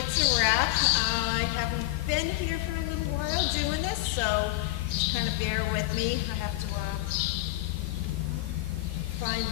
it's a wrap. I haven't been here for a little while doing this, so just kind of bear with me. I have to find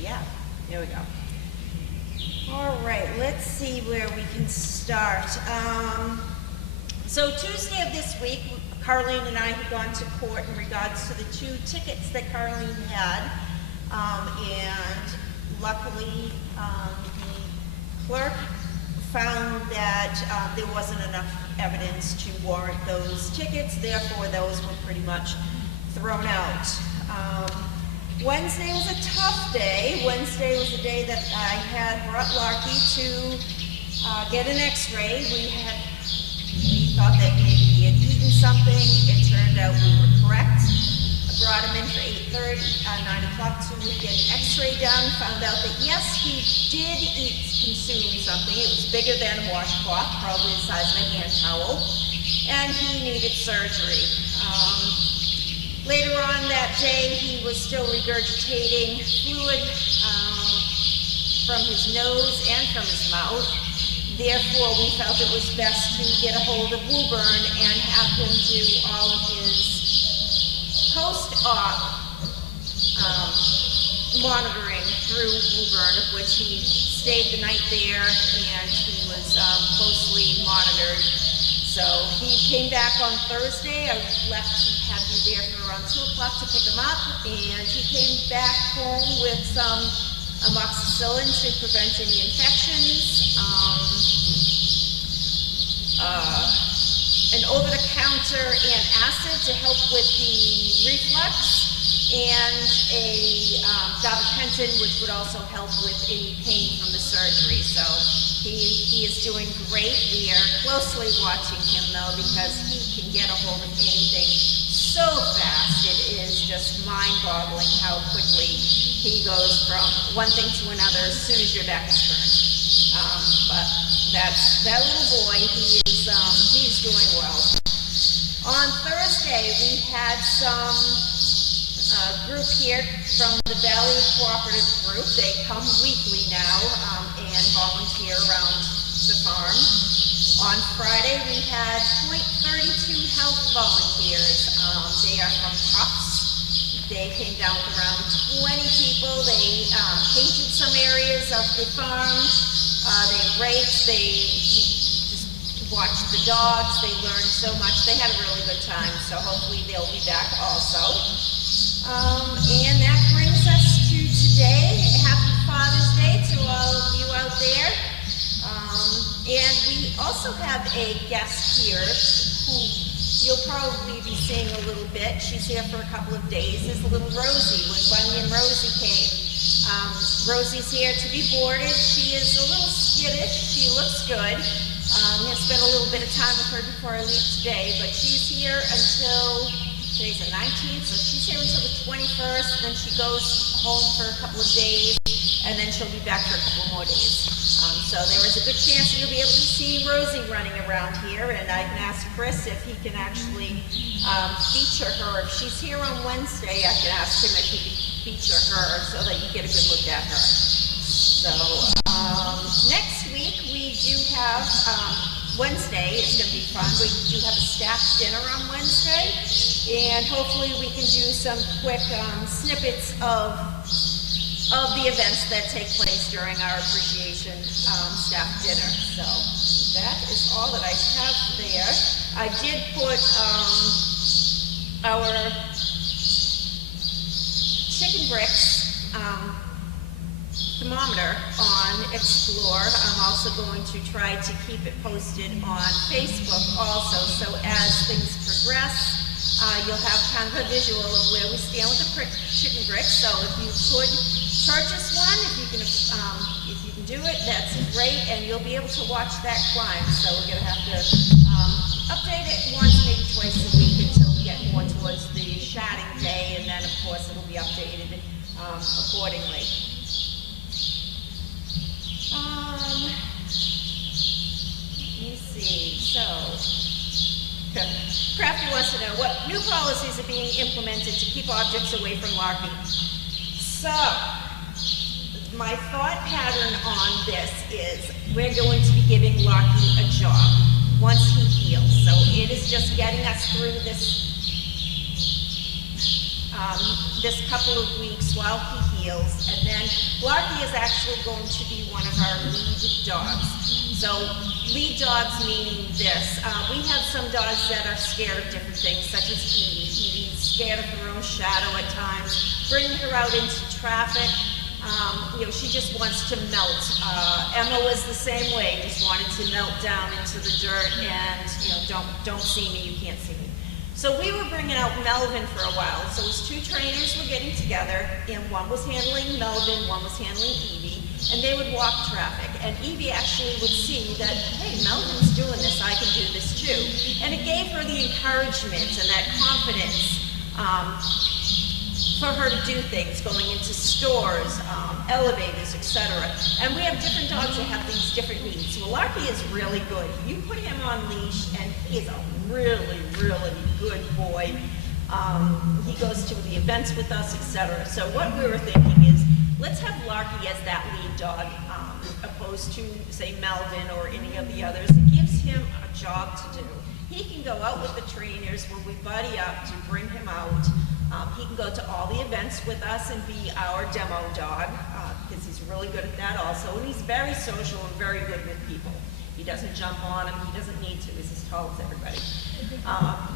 yeah, there we go. All right, let's see where we can start. So Tuesday of this week, Carlene and I had gone to court in regards to the 2 tickets that Carlene had, and luckily the clerk found that there wasn't enough evidence to warrant those tickets, therefore those were pretty much thrown out. Wednesday was a tough day. Wednesday was the day that I had brought Larky to get an x-ray. We thought that maybe he had eaten something. It turned out we were correct. I brought him in for 8:30, 9 o'clock to get an x-ray done. Found out that yes, he did consume something. It was bigger than a washcloth, probably the size of a hand towel, and he needed surgery. Later on that day, he was still regurgitating fluid from his nose and from his mouth. Therefore, we felt it was best to get a hold of Woburn and have him do all of his post-op monitoring through Woburn, of which he stayed the night there and he was closely monitored. So he came back on Thursday. I left and had him there for around 2 o'clock to pick him up, and he came back home with some amoxicillin to prevent any infections, an over-the-counter antacid to help with the reflux, and a gabapentin, which would also help with any pain from the surgery. So he is doing great. We are closely watching him though, because he can get a hold of anything so fast. It is just mind-boggling how quickly he goes from one thing to another as soon as your back is turned. But that's that little boy. He's doing well. On Thursday, we had some group here from the Valley Cooperative Group. They come weekly now and volunteer around the farm. On Friday, we had .32 health volunteers. They are from Tufts. They came down with around 20 people. They painted some areas of the farm. They raked. They just watched the dogs. They learned so much. They had a really good time. So hopefully they'll be back also. And that brings us to today. Happy Father's Day to all of you out there. And we also have a guest here who you'll probably be seeing a little bit. She's here for a couple of days. This is little Rosie, when Bunny and Rosie came. Rosie's here to be boarded. She is a little skittish. She looks good. I'm going to spend a little bit of time with her before I leave today, but she's here until today's the 19th, so she's here until the 21st, then she goes home for a couple of days, and then she'll be back for a couple more days. So there is a good chance that you'll be able to see Rosie running around here, and I can ask Chris if he can actually feature her. If she's here on Wednesday, I can ask him if he can feature her so that you get a good look at her. So next week we do have, Wednesday is going to be fun. We do have a staff dinner on Wednesday. And hopefully we can do some quick snippets of the events that take place during our appreciation staff dinner. So that is all that I have there. I did put our chicken bricks thermometer on Explore. I'm also going to try to keep it posted on Facebook also, so as things progress, you'll have kind of a visual of where we stand with the chicken bricks. So if you could purchase one, if you can do it, that's great, and you'll be able to watch that climb. So we're going to have to update it once, maybe twice a week until we get more towards the shining day, and then of course it'll be updated accordingly. Let me see. So. Crafty wants to know what new policies are being implemented to keep objects away from Larky. So, my thought pattern on this is we're going to be giving Larky a job once he heals. So it is just getting us through this this couple of weeks while he heals, and then Larky is actually going to be one of our lead dogs. So lead dogs meaning this. We have some dogs that are scared of different things, such as Evie. Evie's scared of her own shadow at times. Bringing her out into traffic, you know, she just wants to melt. Emma was the same way, just wanted to melt down into the dirt and, you know, don't see me, you can't see me. So we were bringing out Melvin for a while. So it was two trainers were getting together, and one was handling Melvin, one was handling Evie, and they would walk traffic. And Evie actually would see that, hey, Melvin's doing this, I can do this too. And it gave her the encouragement and that confidence for her to do things, going into stores, elevators, etc. And we have different dogs that have these different needs. So Larky is really good. You put him on leash, and he is a really, really good boy. He goes to the events with us, etc. So what we were thinking is, let's have Larky as that lead dog, opposed to, say, Melvin or any of the others. It gives him a job to do. He can go out with the trainers when we buddy up to bring him out. He can go to all the events with us and be our demo dog, because he's really good at that also. And he's very social and very good with people. He doesn't jump on them, he doesn't need to, he's as tall as everybody.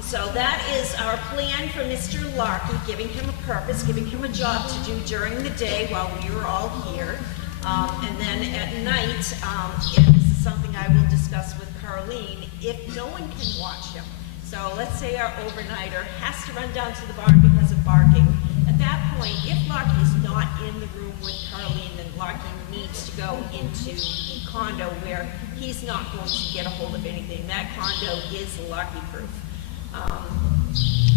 So that is our plan for Mr. Larky, giving him a purpose, giving him a job to do during the day while we were all here. And then at night, and this is something I will discuss with Carlene, if no one can watch him. So let's say our overnighter has to run down to the barn because of barking. At that point, if Larky is not in the room with Carlene, then Larky needs to go into the condo where he's not going to get a hold of anything. That condo is Larky proof.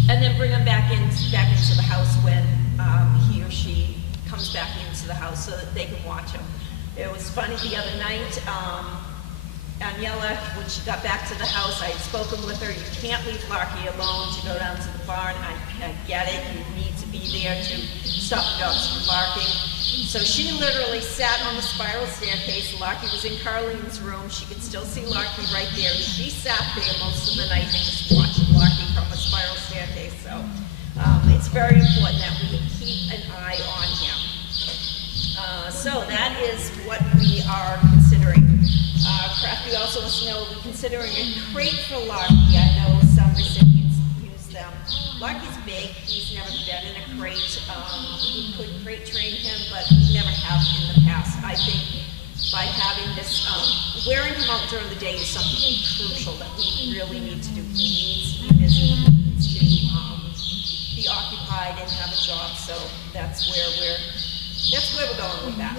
And then bring him back into the house when he or she comes back into the house so that they can watch him. It was funny the other night. Daniela, when she got back to the house, I had spoken with her, you can't leave Larky alone to go down to the barn. I get it, you need to be there to stop the dogs from barking. So she literally sat on the spiral staircase. Larky was in Carlene's room. She could still see Larky right there. She sat there most of the night and just watching Larky from a spiral staircase. So it's very important that we keep an eye on him. So that is what we are considering. Crafty also wants to know, are we considering a crate for Larky? I know some recipients use them. Larky's big, he's never been in a crate. We could crate train him, but we never have in the past. I think by having this, wearing him out during the day is something crucial that we really need to do. He needs to be busy, he needs to be occupied and have a job, so that's where we're going with that.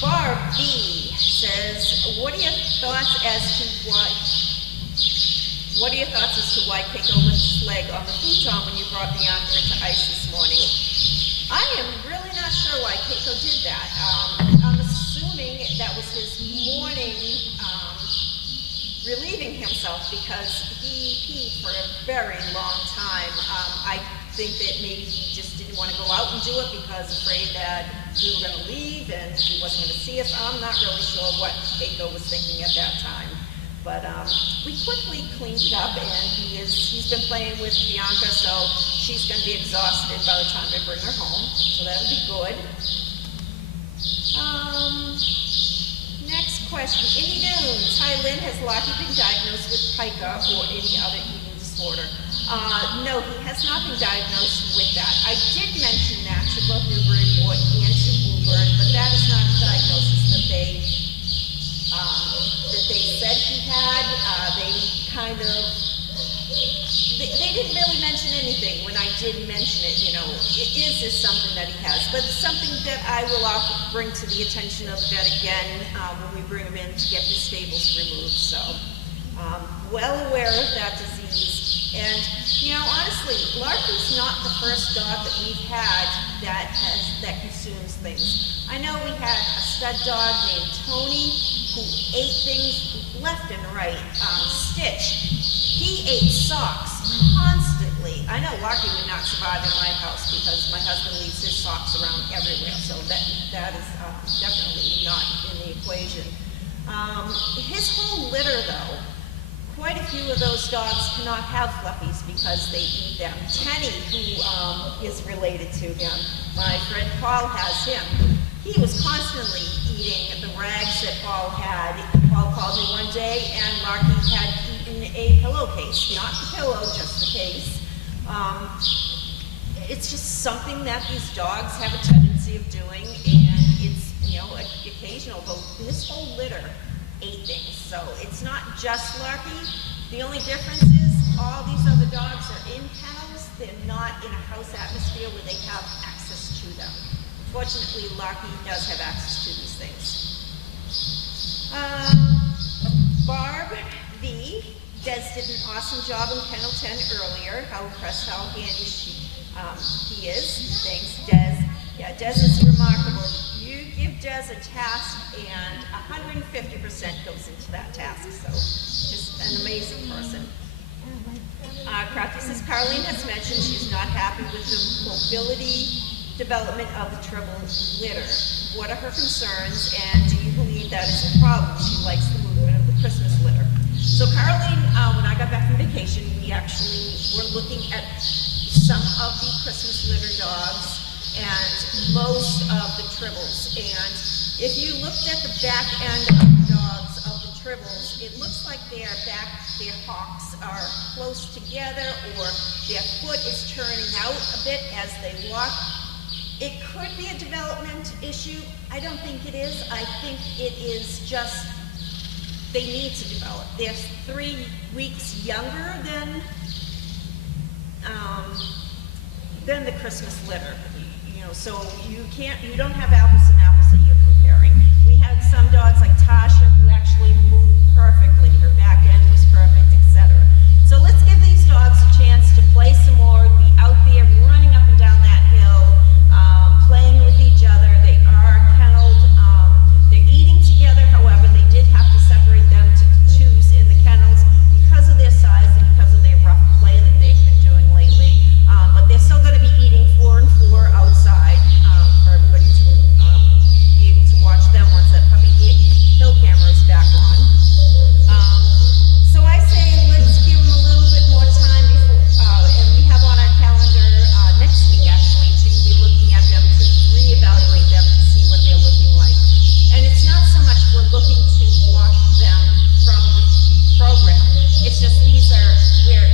Barb B says, what are your thoughts as to why Keiko lifted his leg on the futon when you brought Bianca into ice this morning? I am really not sure why Keiko did that. I'm assuming that was his morning relieving himself because he peed for a very long time. I think that maybe he just didn't want to go out and do it because afraid that we were going to leave and he wasn't going to see us. I'm not really sure what Keiko was thinking at that time. But we quickly cleaned it up, and he's been playing with Bianca, so she's going to be exhausted by the time I bring her home. So that'll be good. Next question. Indy Dunes. Hi, Lynn. Has Larky been diagnosed with pica or any other eating disorder? No, he has not been diagnosed with that. I did mention that to both Newburyport and to Woburn, but that is not a diagnosis that they said he had. They didn't really mention anything when I did mention it. You know, is this something that he has? But it's something that I will often bring to the attention of vet again when we bring him in to get his stables removed. So, well aware of that disease. And, you know, honestly, Larky's not the first dog that we've had that consumes things. I know we had a stud dog named Tony who ate things left and right. Stitch, he ate socks constantly. I know Larky would not survive in my house because my husband leaves his socks around everywhere, so that is definitely not in the equation. His whole litter, though, quite a few of those dogs cannot have fluffies because they eat them. Tenny, who is related to him, my friend Paul has him. He was constantly eating the rags that Paul had. Paul called me one day, and Larky had eaten a pillowcase, not the pillow, just the case. It's just something that these dogs have a tendency of doing, and it's, occasional, but this whole litter ate things. So it's not just Larky. The only difference is all these other dogs are in kennels. They're not in a house atmosphere where they have access to them. Fortunately, Larky does have access to these things. Barb V. Des did an awesome job in Kennel 10 earlier. How impressed, how handy he is. Thanks, Des. Yeah, Des is remarkable. You give Des a task and 150% goes into that task. So, just an amazing person. Crafty says Caroline has mentioned she's not happy with the mobility development of the triple litter. What are her concerns, and do you believe that is a problem? She likes the movement of the Christmas litter. So Caroline, when I got back from vacation, we actually were looking at some of the Christmas litter dogs and most of the tribbles. And if you looked at the back end of the dogs of the tribbles, it looks like their hocks are close together, or their foot is turning out a bit as they walk. It could be a development issue. I don't think it is. I think it is just they need to develop. They're 3 weeks younger than the Christmas litter. So you don't have apples and apples that you're comparing. We had some dogs like Tasha who actually moved perfectly. Her back end was perfect, etc. So let's give these dogs a chance to play some more, be out there running up and down that hill, playing with each other. They are kenneled. They're eating together. However, they did have to separate them to twos in the kennels because of their size and because of their rough play that they've been doing lately. But they're still going to be eating 4 and 4 outside for everybody to be able to watch them once that puppy hill camera is back on. So I say let's give them a little bit more time before, and we have on our calendar next week actually to be looking at them, to reevaluate them to see what they're looking like. And it's not so much we're looking to wash them from the program. It's just we're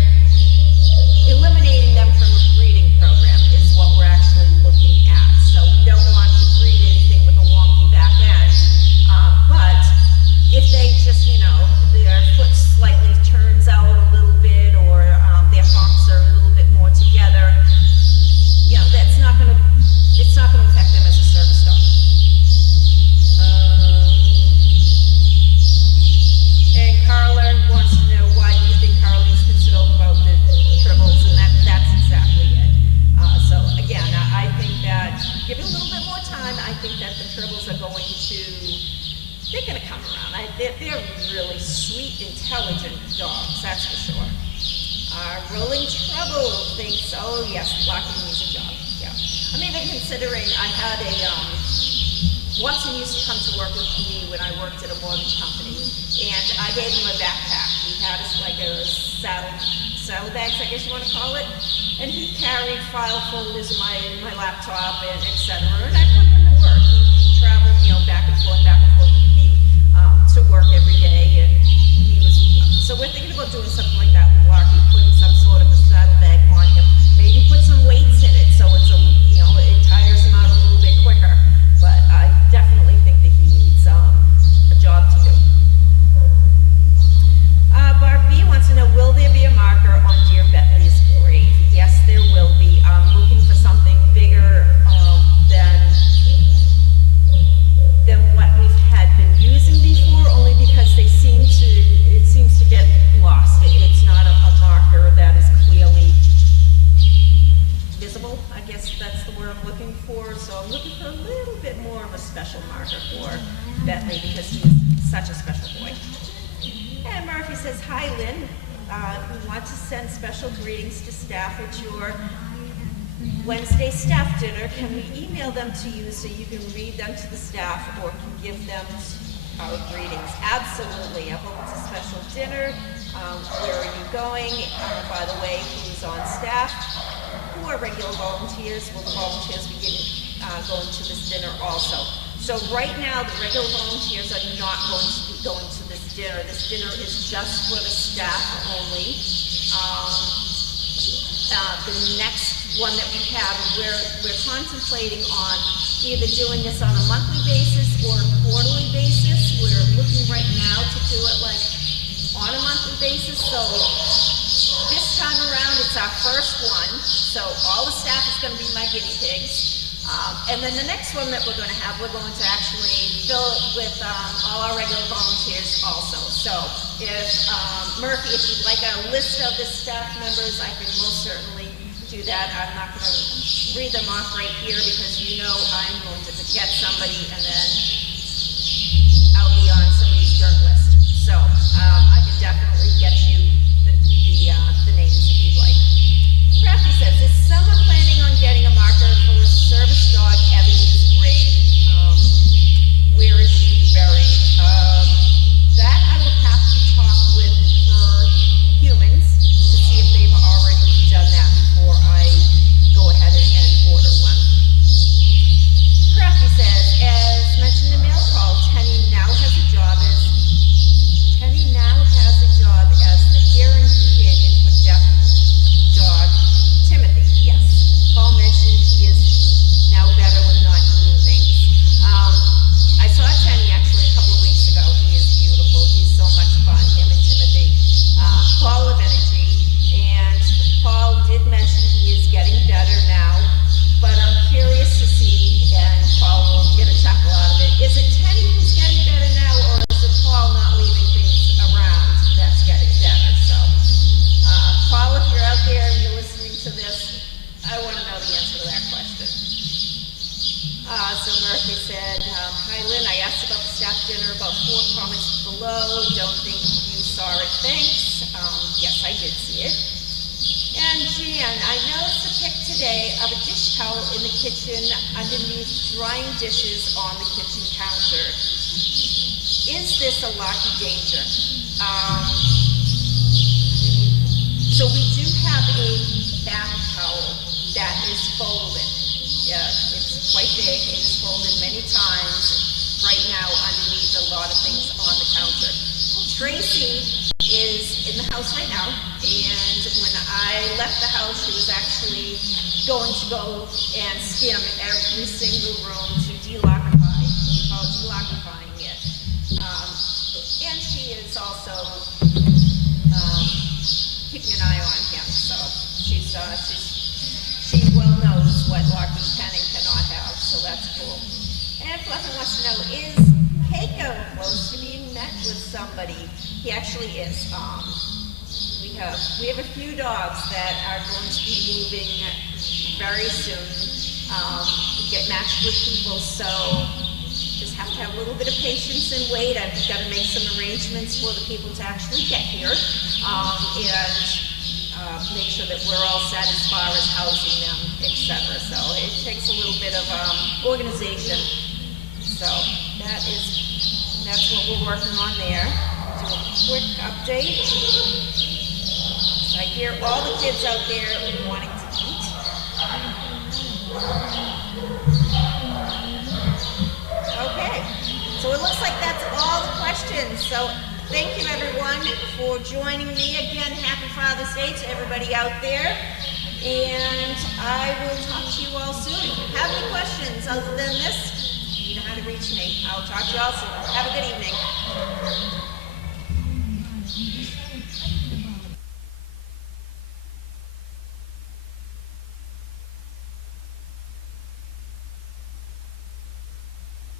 eliminating them from the breeding program is what we're actually looking at. So we don't want to breed anything with a wonky back end. But if they just, their foot slightly turns out a little bit, or their hocks are a little bit more together, it's not going to affect them as a service dog. And Carla wants to know, why do you think Caroline's concerned about the tribbles? And that's exactly it. So again, I think that give it a little bit more time. I think that the tribbles are going to, they're going to come around. They're really sweet, intelligent dogs, that's for sure. Rolling Trouble thinks, oh yes, Larky needs a job. Yeah. I'm even considering, I had Watson used to come to work with me when I worked at a mortgage company, and I gave him a backpack. He had like a saddlebags, I guess you want to call it, and he carried file folders in my laptop and etc. And I put him to work. He traveled, back and forth with me to work every day, and so we're thinking about doing something like that with Larky, putting some sort of a saddlebag on him, maybe put some weights in it so it's it tires him out a little bit quicker. But I definitely think that he needs a job to do. Barbie wants to know, will there be a marker on Dear Bentley's grave? Yes, there will be. I'm looking for something bigger than what we've had been using before, only because it seems to get lost. It's not a the staff at your Wednesday staff dinner, can we email them to you so you can read them to the staff or can give them our greetings? Absolutely. I hope it's a special dinner. Where are you going? By the way, who's on staff? Who are regular volunteers? Will the volunteers be going to this dinner also? So right now, the regular volunteers are not going to be going to this dinner. This dinner is just for the staff only. The next one that we have, we're contemplating on either doing this on a monthly basis or a quarterly basis. We're looking right now to do it like on a monthly basis. So this time around, it's our first one. So all the staff is going to be my guinea pigs. And then the next one that we're going to have, we're going to actually fill it with all our regular volunteers also. So if, Murphy, if you'd like a list of the staff members, I can most certainly do that. I'm not going to read them off right here because you know I'm going to forget somebody and then I'll be on somebody's dirt list. So I can definitely get you the names if you'd like. Crafty says, is someone planning on getting a marker for a service dog Evie's grave? Where is she buried? That I will have to talk with her humans to see if they've already done that before I go ahead and order one. Crafty says, as mentioned in mail call, Tenny now has a job as the hearing companion for deaf dog Timothy. Yes, Paul mentioned he is now better with not hearing things. I saw Tenny actually a couple of weeks ago. He is beautiful. He's so much fun. Him and Timothy, full of energy. And Paul did mention he is getting better now. But I'm curious to see, and Paul will get a chuckle out of it. Is it Tenny who's getting better now, or is it Paul not leaving things around that's getting better? So, Paul, if you're out there and you're listening to this, I want to know the answer to that question. So Murphy said, hi Lynn, I asked about the staff dinner, about 4 comments below. Don't think you saw it, thanks. Yes, I did see it. And Jan, I noticed a pic today of a dish towel in the kitchen underneath drying dishes on the kitchen counter. Is this a Larky danger? So we do have a bath towel that is folded. Yeah, it's quite big. It is folded many times right now underneath a lot of things on the counter. Tracy is in the house right now, and when I left the house, she was actually going to go and skim every single room to delockify. We call it delockifying it. And she is also keeping an eye on him, so she well knows what Larky can and cannot have, so that's cool. And Fluffy wants to know, is Keiko close to being met with somebody? He actually is. We have a few dogs that are going to be moving very soon, get matched with people, so just have to have a little bit of patience and wait. I've got to make some arrangements for the people to actually get here, and make sure that we're all set as far as housing them, etc. So it takes a little bit of organization. So that's what we're working on there. Do a quick update. I hear all the kids out there wanting to eat. Okay, so it looks like that's all the questions. So thank you everyone for joining me. Again, happy Father's Day to everybody out there. And I will talk to you all soon. If you have any questions other than this, you know how to reach me. I'll talk to you all soon. Have a good evening.